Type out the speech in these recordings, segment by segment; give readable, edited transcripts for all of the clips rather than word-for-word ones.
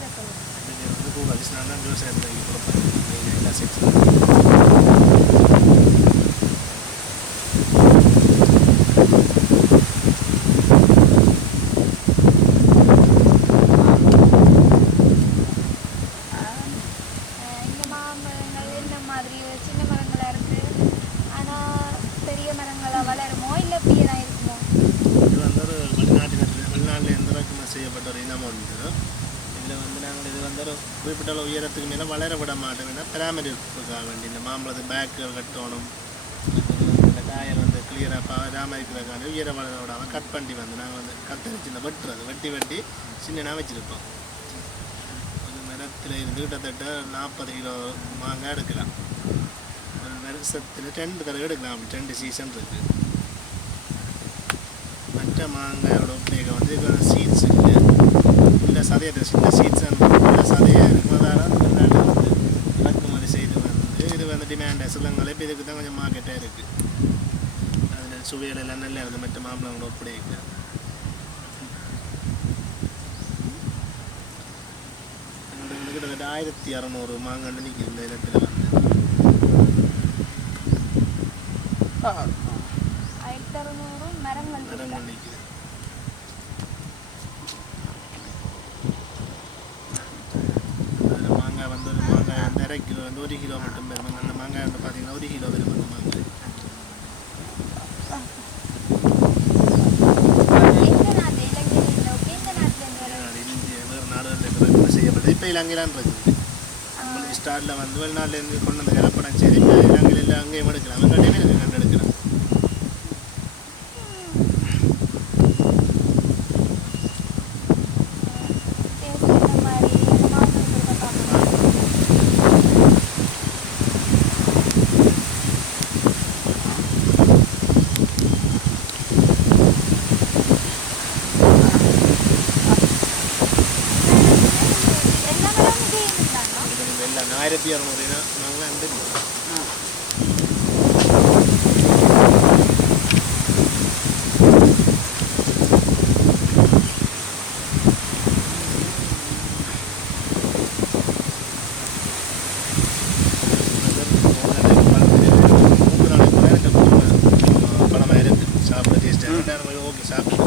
வந்து பூ அதிசயம் தான் விவசாயத்துக்கு கொடுப்பேன் எல்லா செக்ஷனும். குறிப்பிட்ட உயரத்துக்கு மேலே வளர விட மாட்டோம். பராமரிப்புக்காக வேண்டி இந்த மாம்பழத்து பேக்குகள் கட்டணும், இந்த காயல் வந்து கிளியராக பராமரிக்கிறதுக்கான உயர வளர விடாமல் கட் பண்ணி வந்து நாங்கள் வந்து கத்தரிச்சு இந்த வெட்டுறது வெட்டி சின்னனாக வச்சுருப்போம். ஒரு மரத்தில் இருந்து கிட்டத்தட்ட 40 கிலோ மாங்காய் எடுக்கலாம். ஒரு வருஷத்தில் 2 தடவை எடுக்கலாம். அப்படி 2 சீசன் இருக்குது. மற்ற மாங்காயோட பிள்ளைக வந்து இப்போ சீட்ஸ் இல்லை சதையை சின்ன சீட்ஸ் நல்ல சதையாக இருக்கிறதால வெளிநாட்டில் வந்து இறக்குமதி செய்து வந்து இது வந்து டிமாண்ட் சிலங்களை இப்போ இதுக்கு தான் கொஞ்சம் மார்க்கெட்டாக இருக்குது. அதில் சுவைகள் எல்லாம் நல்லா இருக்குது. மற்ற மாம்பழங்களோட ஒப்படைக்கு எங்களுக்கு கிட்டத்தட்ட 1600 மாங்கன்று நிற்கிது இந்த இடத்துல வந்து 1600 மரங்கள் நிற்கிது. வந்து 1/2 கிலோ வந்து 1 கிலோ மட்டும் வரும். அந்த மாங்காய் வந்து பார்த்தீங்கன்னா 1 கிலோ வரும். அந்த மாங்காய் வேறு நாடுகளில் செய்யப்பட்டது. இப்போ இலங்கையிலான் இருக்குது. ஸ்டார்டில் வந்து வெளிநாட்டிலேருந்து கொண்டு வந்த கலப்படம் சரி இப்போ இலங்கையில் அங்கேயும் எடுக்கலாம். வெங்காயமே கண்டு எடுக்கலாம். எல்லாம் 1600 நாங்களாம் வந்து பழமாக இருக்குது. சாப்பிட டேஸ்ட்டாக ஓகே சாப்பிட்டு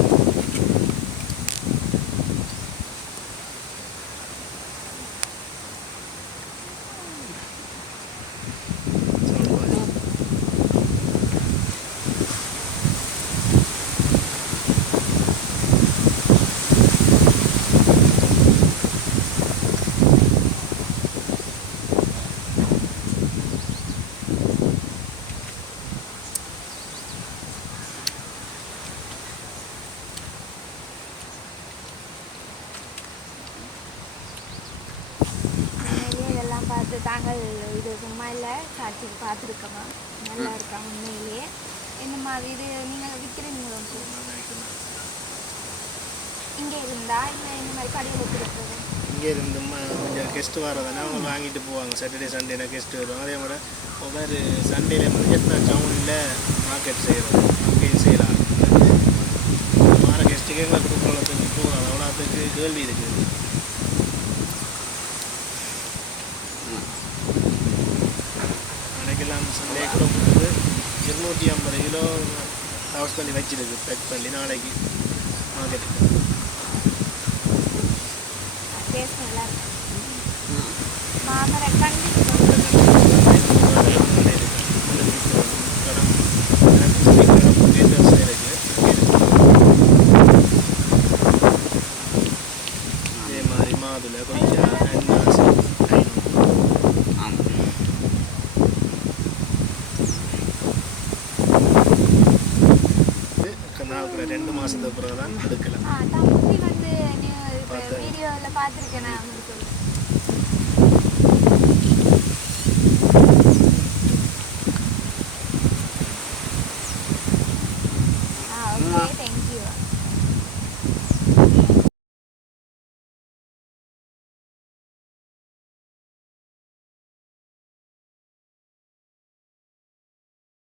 பார்த்து தாங்கள் இது சும்மா இல்லை காட்சிக்கு பார்த்துருக்கோமா நல்லா இருக்கா உண்மையிலேயே. இந்த மாதிரி இது நீங்கள் விற்கிறீங்களோ இங்கே இருந்தா இல்லை இந்த மாதிரி கடையில் கொடுக்குறது? இங்கே இருந்து கொஞ்சம் கெஸ்ட்டு வரதானே அவங்க வாங்கிட்டு போவாங்க. சாட்டர்டே சண்டேனா கெஸ்ட்டு வருவாங்க. அதே மாதிரி ஒவ்வொரு சண்டேல வந்து நான் டவுனில் மார்க்கெட் செய்கிறோம். அங்கேயும் செய்யலாம். வர கெஸ்ட்டுக்கு எங்களை கொடுக்குறதுக்கு போகிறோம். அவ்வளோத்துக்கு கேள்வி இருக்குது. அன்றைக்கெல்லாம் சண்டே கூட கொடுத்து 250 கிலோ ஹவுஸ் பண்ணி வச்சிருக்கு. பேக் பண்ணி நாளைக்கு மார்க்கெட்டுக்கு. மாமரம் கண்டி அதே மாதிரி மாதுளை கொஞ்சம் நாளுக்குள்ள 2 மாதத்துக்கு பிறகு தான் எடுக்கலாம். தம்பி வந்து வீடியோவில் பார்த்துருக்கேன்.